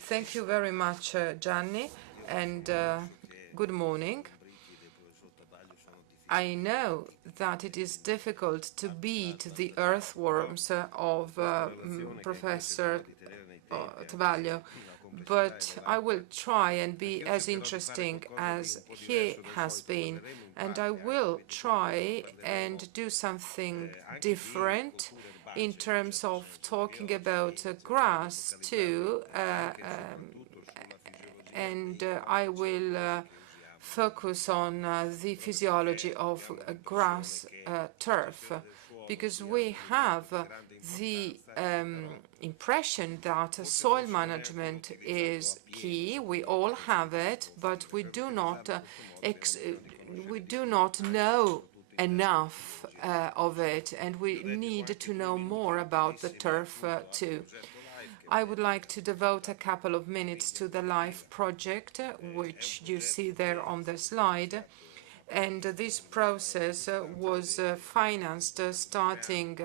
Thank you very much, Gianni, and good morning. I know that it is difficult to beat the earthworms of Professor Tabaglio, but I will try and be as interesting as he has been, and I will try and do something different in terms of talking about grass too, and I will focus on the physiology of grass turf, because we have the impression that soil management is key. We all have it, but we do not know enough of it, and we need to know more about the turf too. I would like to devote a couple of minutes to the LIFE project, which you see there on the slide. And this process was financed starting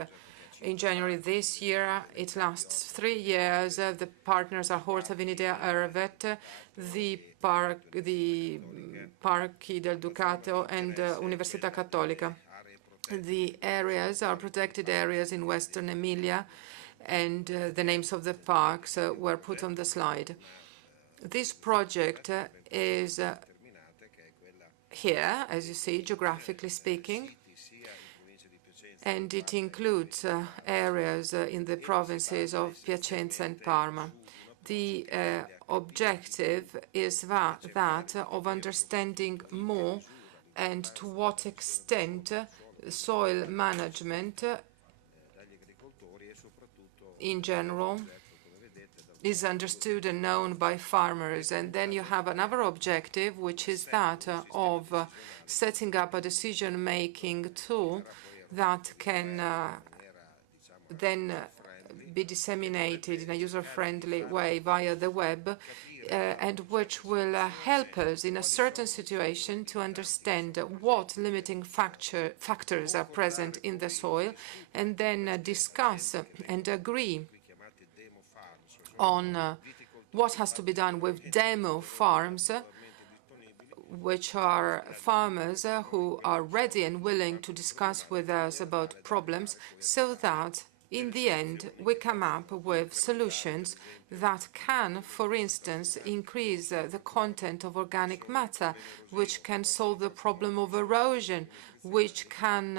in January this year. It lasts 3 years. The partners are Horta Venidea Ervet, the Parchi del Ducato, and Università Cattolica. The areas are protected areas in Western Emilia, and the names of the parks were put on the slide. This project is here, as you see, geographically speaking, and it includes areas in the provinces of Piacenza and Parma. The objective is that of understanding more and to what extent soil management in general is understood and known by farmers. And then you have another objective, which is that of setting up a decision-making tool that can then be disseminated in a user-friendly way via the web, and which will help us in a certain situation to understand what limiting factors are present in the soil, and then discuss and agree on what has to be done with demo farms, which are farmers who are ready and willing to discuss with us about problems, so that in the end we come up with solutions that can, for instance, increase the content of organic matter, which can solve the problem of erosion, which can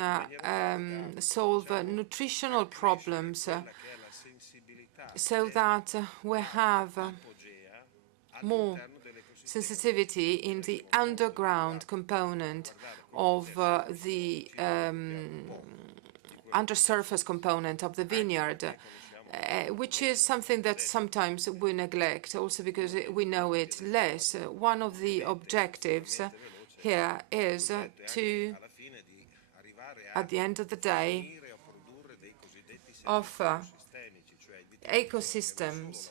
solve nutritional problems, so that we have more sensitivity in the underground component of the undersurface component of the vineyard, which is something that sometimes we neglect, also because we know it less. One of the objectives here is to, at the end of the day, offer ecosystems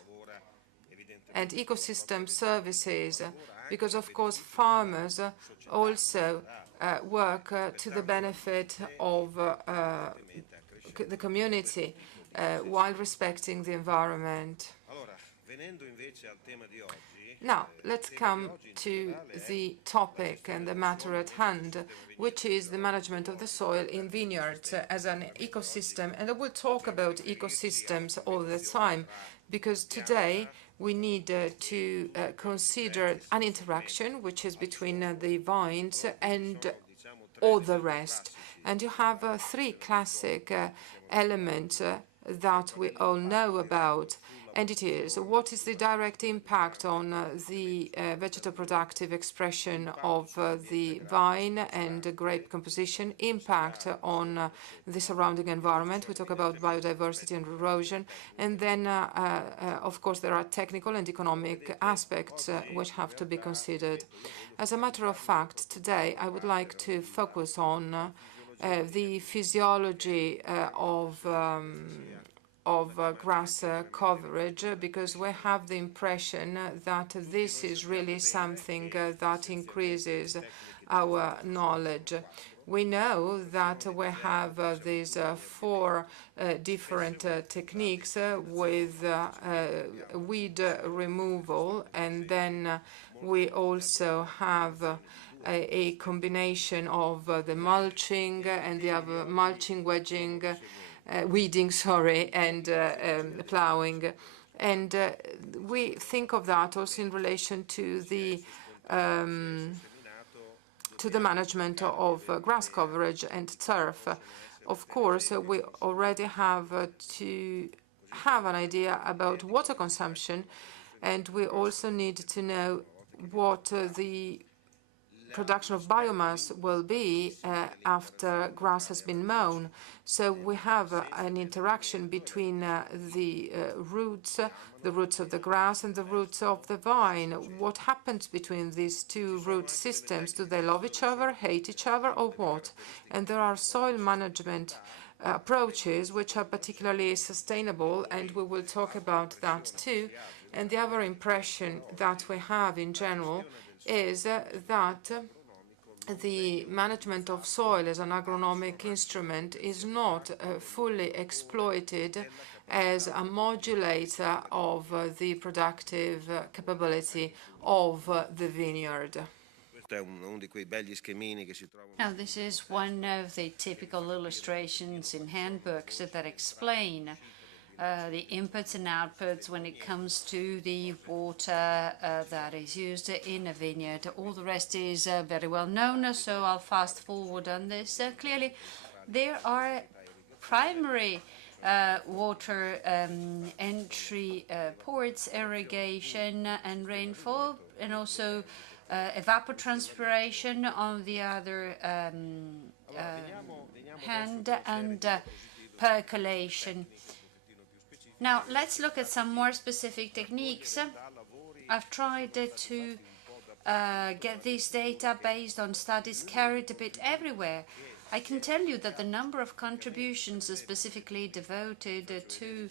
and ecosystem services, because of course farmers also work to the benefit of the community while respecting the environment. Now, let's come to the topic and the matter at hand, which is the management of the soil in vineyards as an ecosystem. And I will talk about ecosystems all the time, because today we need to consider an interaction which is between the vines and all the rest. And you have 3 classic elements that we all know about, and it is: what is the direct impact on the vegetative expression of the vine and grape composition, impact on the surrounding environment. We talk about biodiversity and erosion, and then of course there are technical and economic aspects which have to be considered. As a matter of fact, today I would like to focus on the physiology of grass coverage, because we have the impression that this is really something that increases our knowledge. We know that we have these four different techniques with weed removal, and then we also have a combination of the mulching and the other mulching, wedging, weeding, sorry, and plowing. And we think of that also in relation to the management of grass coverage and turf. Of course, we already have to have an idea about water consumption, and we also need to know what the production of biomass will be after grass has been mown. So we have an interaction between the roots of the grass and the roots of the vine. What happens between these two root systems? Do they love each other, hate each other, or what? And there are soil management approaches which are particularly sustainable, and we will talk about that too. And the other impression that we have in general is that the management of soil as an agronomic instrument is not fully exploited as a modulator of the productive capability of the vineyard. Now, this is one of the typical illustrations in handbooks that explain the inputs and outputs when it comes to the water that is used in a vineyard. All the rest is very well known, so I'll fast forward on this. Clearly, there are primary water entry ports, irrigation and rainfall, and also evapotranspiration on the other hand, and percolation. Now, let's look at some more specific techniques. I've tried to get this data based on studies carried a bit everywhere. I can tell you that the number of contributions specifically devoted to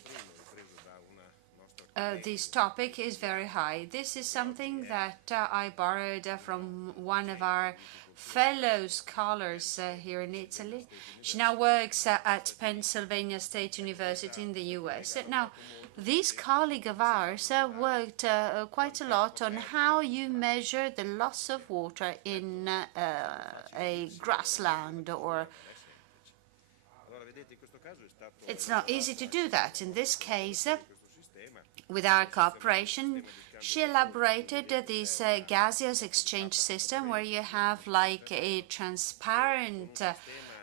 this topic is very high. This is something that I borrowed from one of our fellow scholars here in Italy. She now works at Pennsylvania State University in the US. Now, this colleague of ours worked quite a lot on how you measure the loss of water in a grassland, or it's not easy to do that. In this case, with our cooperation, she elaborated this gaseous exchange system where you have like a transparent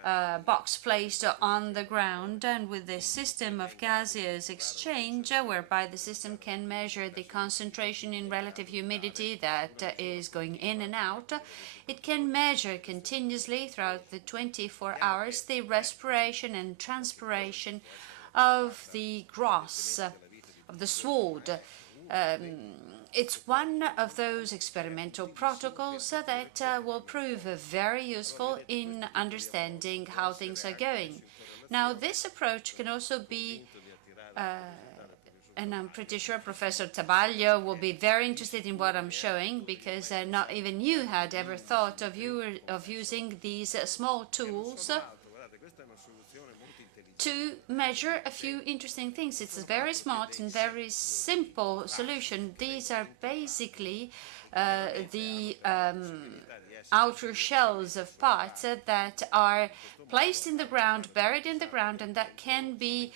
box placed on the ground, and with this system of gaseous exchange, whereby the system can measure the concentration in relative humidity that is going in and out, it can measure continuously throughout the 24 hours the respiration and transpiration of the grass, of the sward. It's one of those experimental protocols that will prove very useful in understanding how things are going. Now, this approach can also be, and I'm pretty sure Professor Tabaglio will be very interested in what I'm showing, because not even you had ever thought of using these small tools to measure a few interesting things. It's a very smart and very simple solution. These are basically the outer shells of parts that are placed in the ground, buried in the ground, and that can be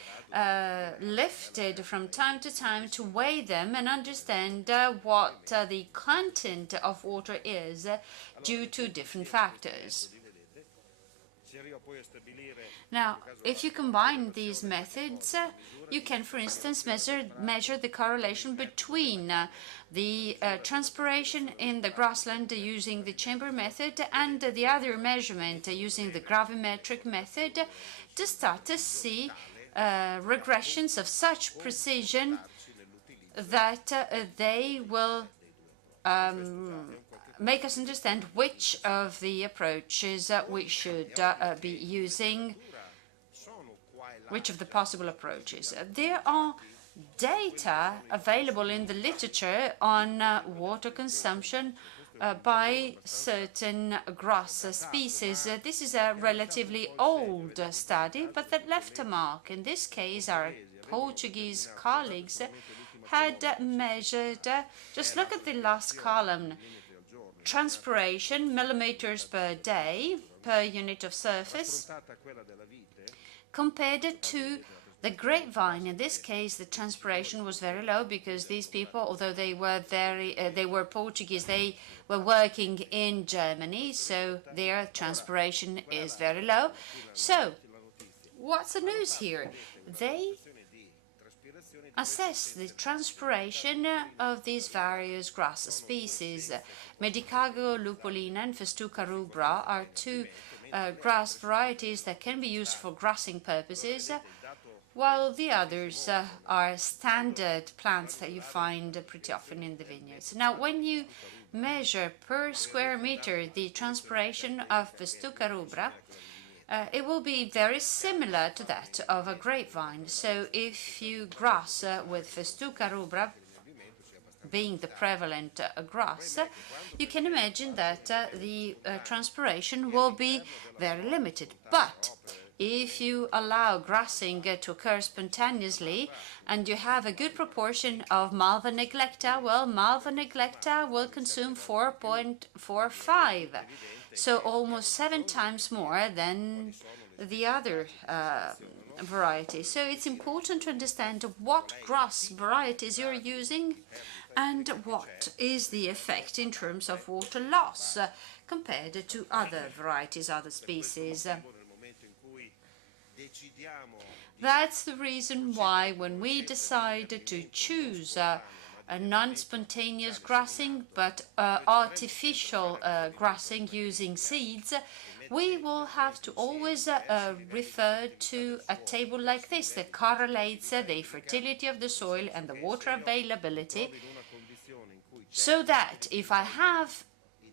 lifted from time to time to weigh them and understand what the content of water is due to different factors. Now, if you combine these methods, you can, for instance, measure the correlation between the transpiration in the grassland using the chamber method and the other measurement using the gravimetric method, to start to see regressions of such precision that they will make us understand which of the approaches we should be using, which of the possible approaches. There are data available in the literature on water consumption by certain grass species. This is a relatively old study, but that left a mark. In this case, our Portuguese colleagues had measured, just look at the last column, transpiration, millimeters per day, per unit of surface, compared to the grapevine. In this case, the transpiration was very low because these people, although they were Portuguese, they were working in Germany, so their transpiration is very low. So, what's the news here? They assess the transpiration of these various grass species. Medicago lupolina and Festuca rubra are two grass varieties that can be used for grassing purposes, while the others are standard plants that you find pretty often in the vineyards. Now, when you measure per square meter the transpiration of Festuca rubra, it will be very similar to that of a grapevine. So if you grass with Festuca rubra, being the prevalent grass, you can imagine that the transpiration will be very limited. But if you allow grassing to occur spontaneously and you have a good proportion of Malva neglecta, well, Malva neglecta will consume 4.45, so almost 7 times more than the other varieties. So it's important to understand what grass varieties you're using and what is the effect in terms of water loss compared to other varieties, other species. That's the reason why when we decided to choose a non-spontaneous grassing but artificial grassing using seeds, we will have to always refer to a table like this that correlates the fertility of the soil and the water availability, so that if I have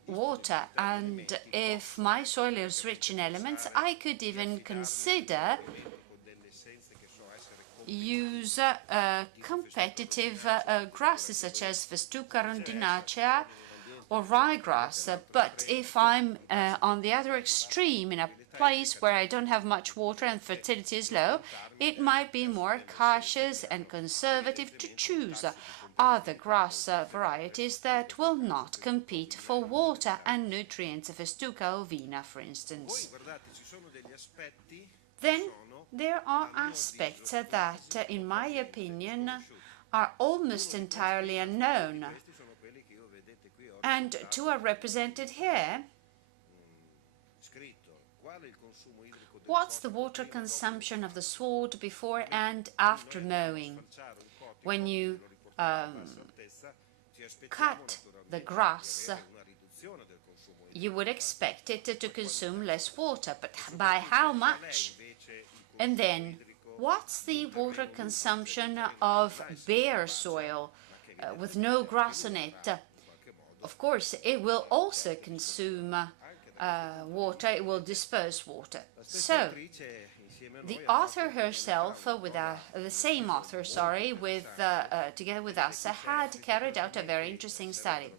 water and if my soil is rich in elements, I could even consider use competitive grasses such as Festuca rondinacea or ryegrass. But if I'm on the other extreme, in a place where I don't have much water and fertility is low, it might be more cautious and conservative to choose other grass varieties that will not compete for water and nutrients, Festuca ovina, for instance. Then there are aspects that, in my opinion, are almost entirely unknown, and two are represented here. What's the water consumption of the sward before and after mowing? When you cut the grass, you would expect it to consume less water, but by how much? And then, what's the water consumption of bare soil with no grass on it? Of course, it will also consume water, it will disperse water. So, the author herself, the same author, together with us, had carried out a very interesting study.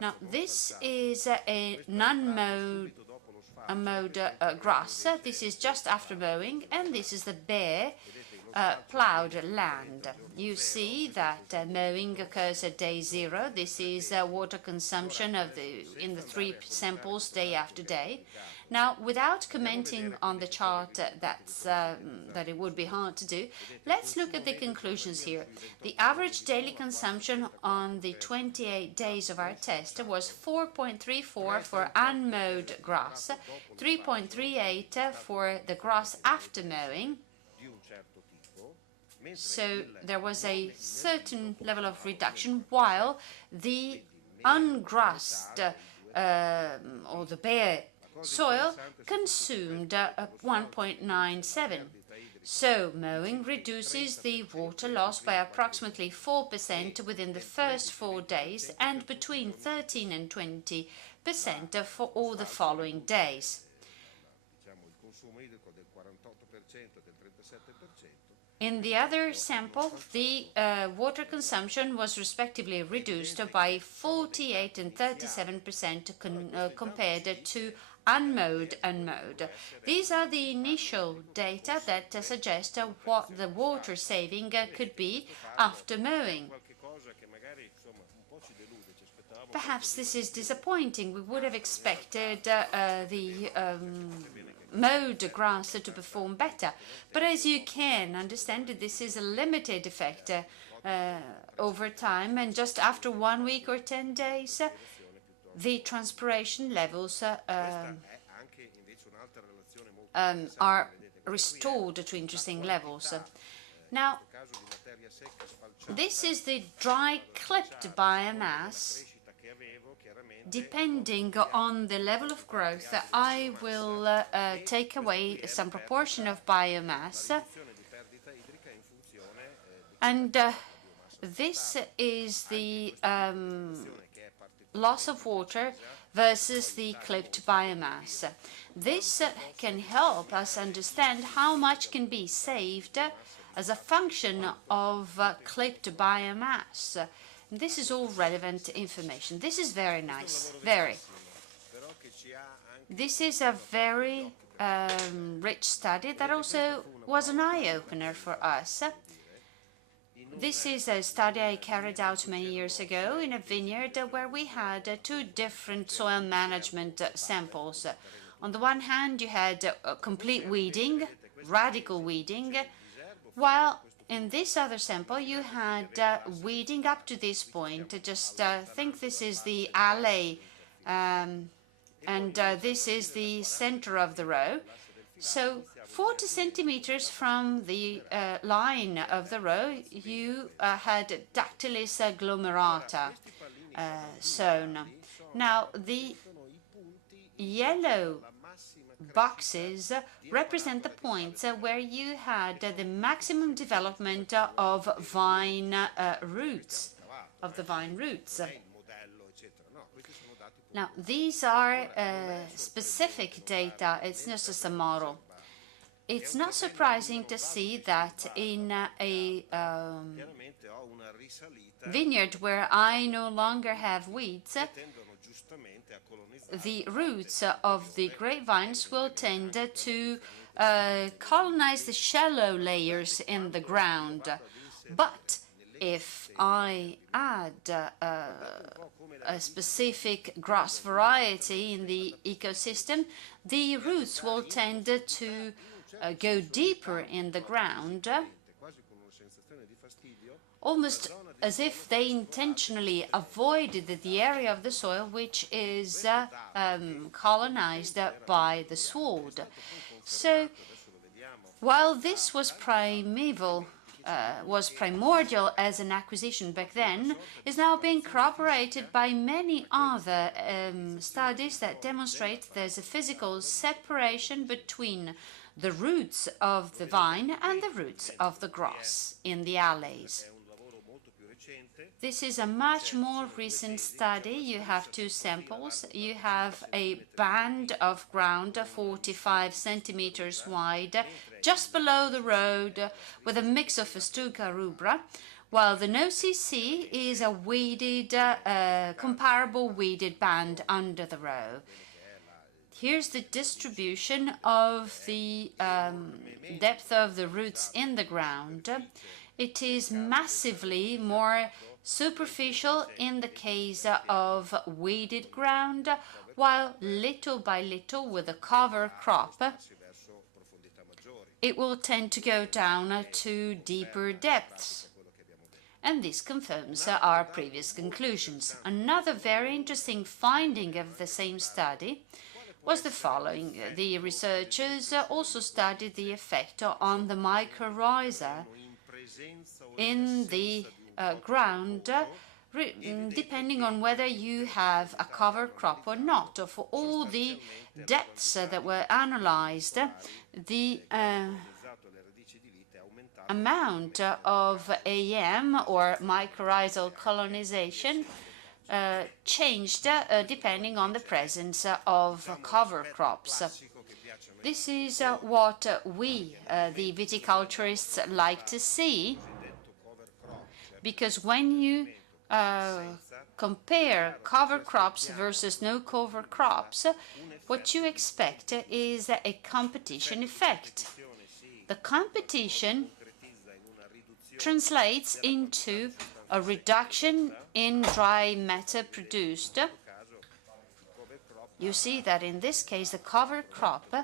Now, this is a non-mowed grass. This is just after mowing, and this is the bare plowed land. You see that mowing occurs at day 0. This is water consumption in the 3 samples day after day. Now, without commenting on the chart, that it would be hard to do, let's look at the conclusions here. The average daily consumption on the 28 days of our test was 4.34 for unmowed grass, 3.38 for the grass after mowing. So there was a certain level of reduction, while the ungrassed or the bare soil consumed 1.97. So mowing reduces the water loss by approximately 4% within the first 4 days and between 13 and 20% for all the following days. In the other sample, the water consumption was respectively reduced by 48 and 37% compared to unmowed and mowed. These are the initial data that suggest what the water saving could be after mowing. Perhaps this is disappointing. We would have expected the mowed grass to perform better. But as you can understand, this is a limited effect over time, and just after 1 week or 10 days, the transpiration levels are restored to interesting levels. Now, this is the dry clipped biomass. Depending on the level of growth, I will take away some proportion of biomass, and this is the loss of water versus the clipped biomass. This can help us understand how much can be saved as a function of clipped biomass. This is all relevant information. This is very nice, very. This is a very rich study that also was an eye-opener for us. This is a study I carried out many years ago in a vineyard where we had two different soil management samples. On the one hand, you had complete weeding, radical weeding, while in this other sample, you had weeding up to this point. Just think this is the alley, and this is the center of the row. So 40 centimeters from the line of the row, you had Dactylis glomerata sown. Now, the yellow boxes represent the points where you had the maximum development of vine roots, of the vine roots. Now, these are specific data. It's not just a model. It's not surprising to see that in a vineyard where I no longer have weeds, the roots of the grapevines will tend to colonize the shallow layers in the ground. But if I add a specific grass variety in the ecosystem, the roots will tend to go deeper in the ground, almost as if they intentionally avoided the area of the soil which is colonized by the sward. So, while this was primordial as an acquisition back then, is now being corroborated by many other studies that demonstrate there's a physical separation between the roots of the vine and the roots of the grass in the alleys. This is a much more recent study. You have two samples. You have a band of ground 45 centimeters wide, just below the road, with a mix of Festuca rubra, while the no-CC is a weeded, comparable weeded band under the row. Here's the distribution of the depth of the roots in the ground. It is massively more superficial in the case of weeded ground, while little by little with a cover crop, it will tend to go down to deeper depths. And this confirms our previous conclusions. Another very interesting finding of the same study was the following. The researchers also studied the effect on the mycorrhiza in the ground, depending on whether you have a cover crop or not. For all the depths that were analyzed, the amount of AM, or mycorrhizal colonization, changed depending on the presence of cover crops. This is what we, the viticulturists, like to see, because when you compare cover crops versus no cover crops, what you expect is a competition effect. The competition translates into a reduction in dry matter produced. You see that in this case the cover crop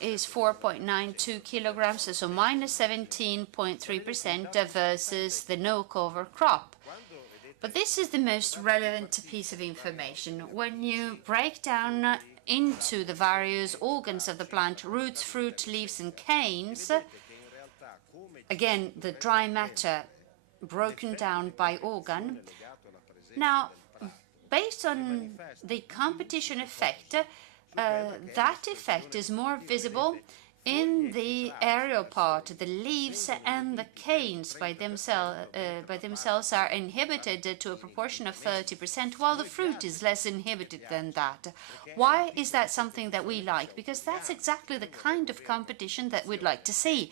is 4.92 kilograms, so minus 17.3% versus the no cover crop. But this is the most relevant piece of information. When you break down into the various organs of the plant, roots, fruit, leaves and canes, again, the dry matter broken down by organ. Now, based on the competition effect, that effect is more visible in the aerial part. The leaves and the canes by themselves are inhibited to a proportion of 30%, while the fruit is less inhibited than that. Why is that something that we like? Because that's exactly the kind of competition that we'd like to see.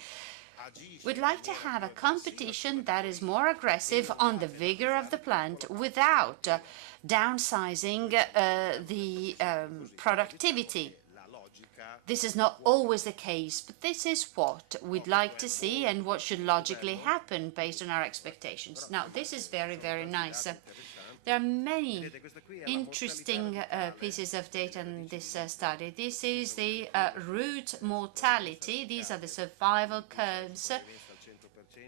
We'd like to have a competition that is more aggressive on the vigor of the plant without downsizing the productivity. This is not always the case, but this is what we'd like to see and what should logically happen based on our expectations. Now, this is very, very nice. There are many interesting pieces of data in this study. This is the root mortality. These are the survival curves.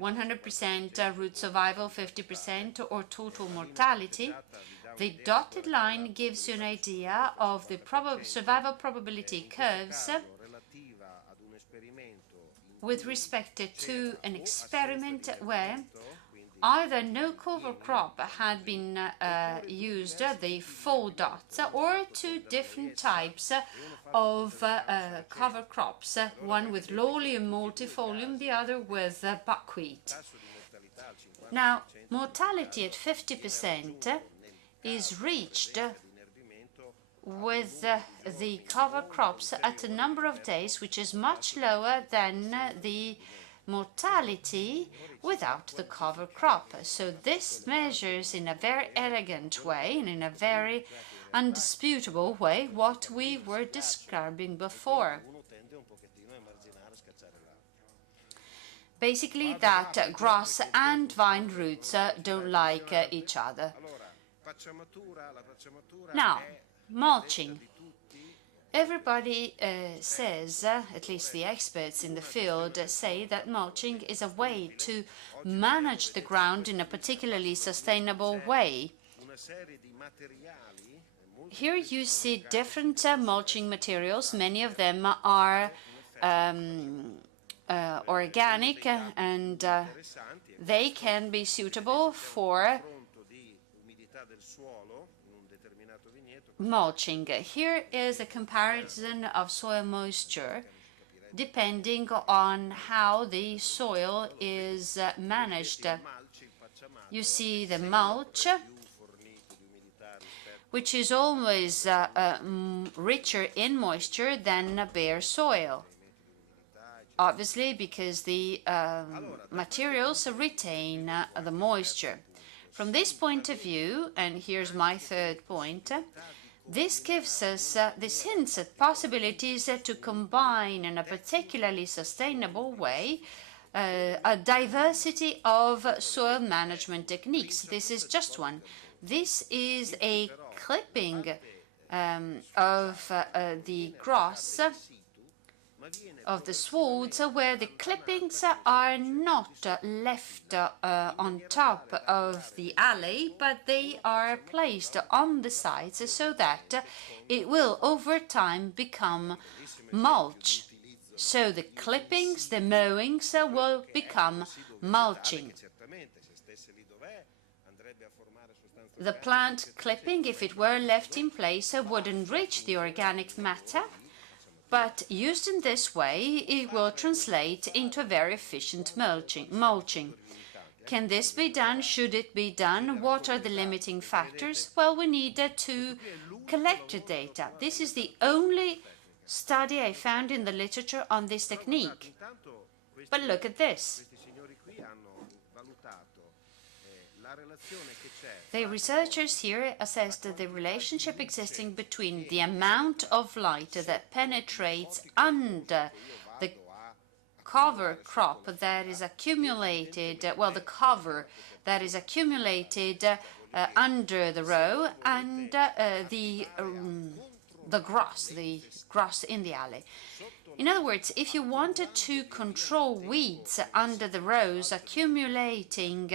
100% root survival, 50% or total mortality. The dotted line gives you an idea of the survival probability curves with respect to an experiment where either no cover crop had been used, the 4 dots, or 2 different types of cover crops, one with lolium multifolium, the other with buckwheat. Now, mortality at 50% is reached with the cover crops at a number of days which is much lower than the mortality without the cover crop. So this measures in a very elegant way and in a very undisputable way what we were describing before. Basically that grass and vine roots don't like each other. Now, mulching. Everybody says, at least the experts in the field, say that mulching is a way to manage the ground in a particularly sustainable way. Here you see different mulching materials. Many of them are organic and they can be suitable for mulching. Here is a comparison of soil moisture depending on how the soil is managed. You see the mulch, which is always richer in moisture than bare soil. Obviously, because the materials retain the moisture. From this point of view, and here's my third point, this gives us, this hints at possibilities to combine in a particularly sustainable way a diversity of soil management techniques. This is just one. This is a clipping of the grass, of the swords, where the clippings are not left on top of the alley, but they are placed on the sides so that it will over time become mulch. So the clippings, the mowings will become mulching. The plant clipping, if it were left in place, would enrich the organic matter, but used in this way, it will translate into a very efficient mulching. Can this be done? Should it be done? What are the limiting factors? Well, we need to collect the data. This is the only study I found in the literature on this technique. But look at this. The researchers here assessed the relationship existing between the amount of light that penetrates under the cover crop that is accumulated, the cover that is accumulated under the row, and the grass in the alley. In other words, if you wanted to control weeds under the rows accumulating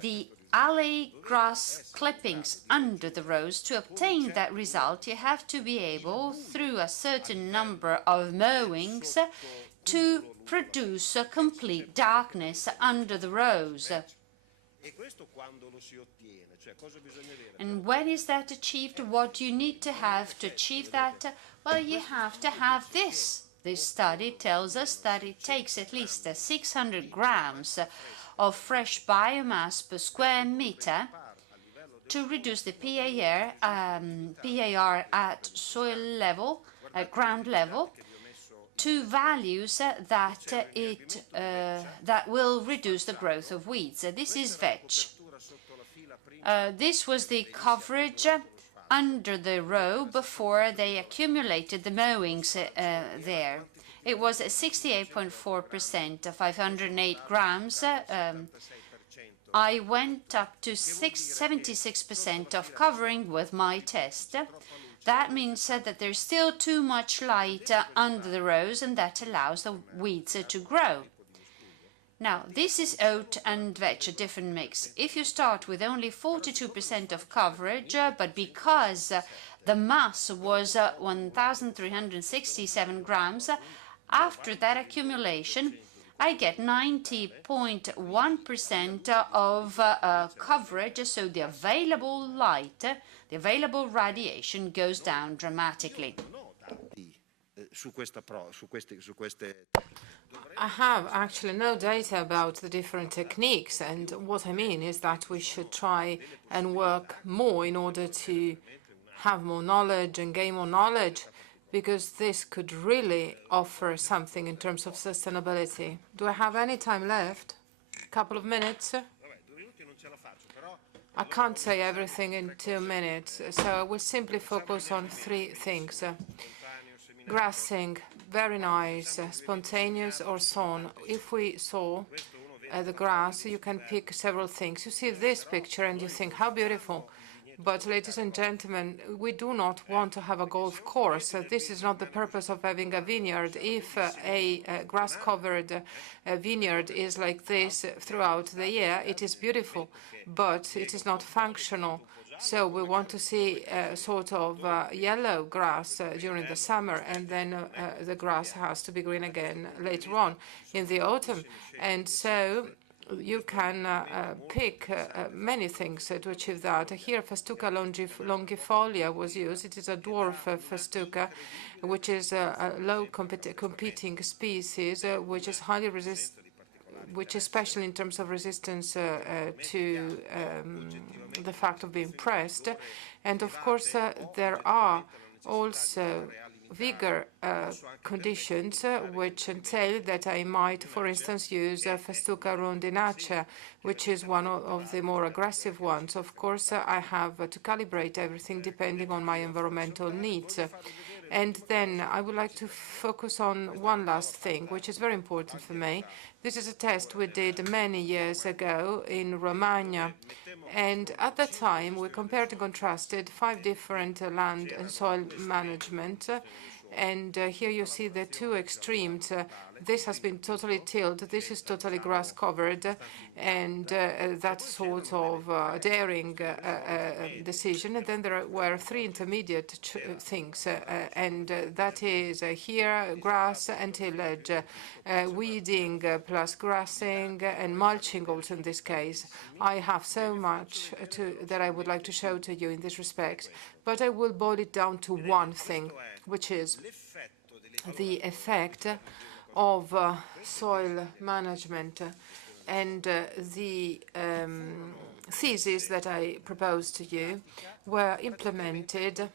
the alley grass clippings under the rows, to obtain that result, you have to be able, through a certain number of mowings, to produce a complete darkness under the rows. And when is that achieved? What do you need to have to achieve that? Well, you have to have this. This study tells us that it takes at least 600 grams of fresh biomass per square meter to reduce the PAR at soil level, at ground level, to values that will reduce the growth of weeds. This is vetch. This was the coverage under the row before they accumulated the mowings there. It was 68.4%, 508 grams. I went up to 76% of covering with my test. That means that there's still too much light under the rows, and that allows the weeds to grow. Now, this is oat and vetch, a different mix. If you start with only 42% of coverage, but because the mass was 1,367 grams, after that accumulation, I get 90.1% of coverage, so the available light, the available radiation goes down dramatically. I have actually no data about the different techniques, and what I mean is that we should try and work more in order to have more knowledge and gain more knowledge, because this could really offer something in terms of sustainability. Do I have any time left? A couple of minutes? I can't say everything in 2 minutes, so I will simply focus on 3 things. Grassing, very nice, spontaneous or sown. If we sow the grass, you can pick several things. You see this picture and you think, how beautiful. But, ladies and gentlemen, we do not want to have a golf course. This is not the purpose of having a vineyard. If a grass-covered vineyard is like this throughout the year, it is beautiful, but it is not functional. So we want to see sort of yellow grass during the summer, and then the grass has to be green again later on in the autumn. And so you can pick many things to achieve that. Here, Festuca longifolia was used. It is a dwarf Festuca, which is a low competing species, which is highly resistant, which is special in terms of resistance to the fact of being pressed. And of course, there are also vigor conditions which entail that I might, for instance, use Festuca rondinacea, which is one of the more aggressive ones. Of course, I have to calibrate everything depending on my environmental needs. And then I would like to focus on one last thing, which is very important for me. This is a test we did many years ago in Romagna. And at the time, we compared and contrasted 5 different land and soil management. And here you see the 2 extremes. This has been totally tilled. This is totally grass covered. And that sort of daring decision. And then there were 3 intermediate things. And that is here, grass and tillage, weeding plus grassing, and mulching also in this case. I have so much that I would like to show to you in this respect. But I will boil it down to one thing, which is the effect of soil management. And the theses that I proposed to you were implemented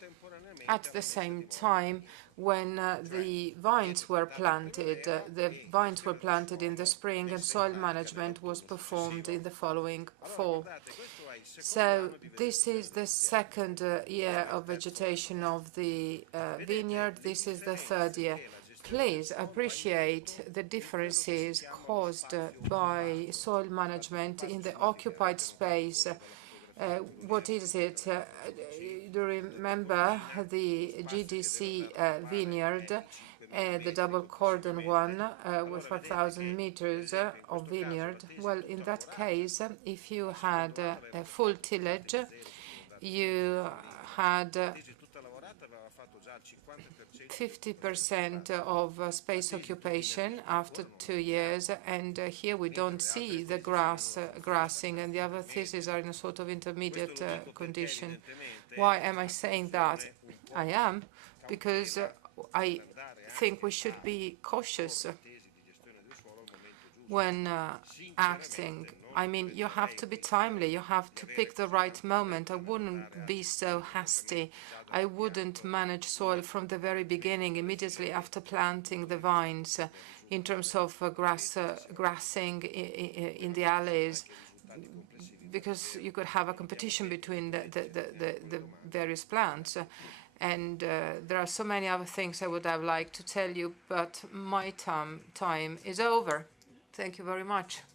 at the same time when the vines were planted. The vines were planted in the spring and soil management was performed in the following fall. So this is the second year of vegetation of the vineyard. This is the third year. Please appreciate the differences caused by soil management in the occupied space. What is it? Do you remember the GDC vineyard, the double cordon one with 5,000 meters of vineyard? Well, in that case, if you had a full tillage, you had 50% of space occupation after 2 years, and here we don't see the grassing, and the other theses are in a sort of intermediate condition. Why am I saying that? I am because I think we should be cautious when acting. I mean, you have to be timely, you have to pick the right moment. I wouldn't be so hasty. I wouldn't manage soil from the very beginning, immediately after planting the vines, in terms of grassing in the alleys, because you could have a competition between the various plants. And there are so many other things I would have liked to tell you, but my time is over. Thank you very much.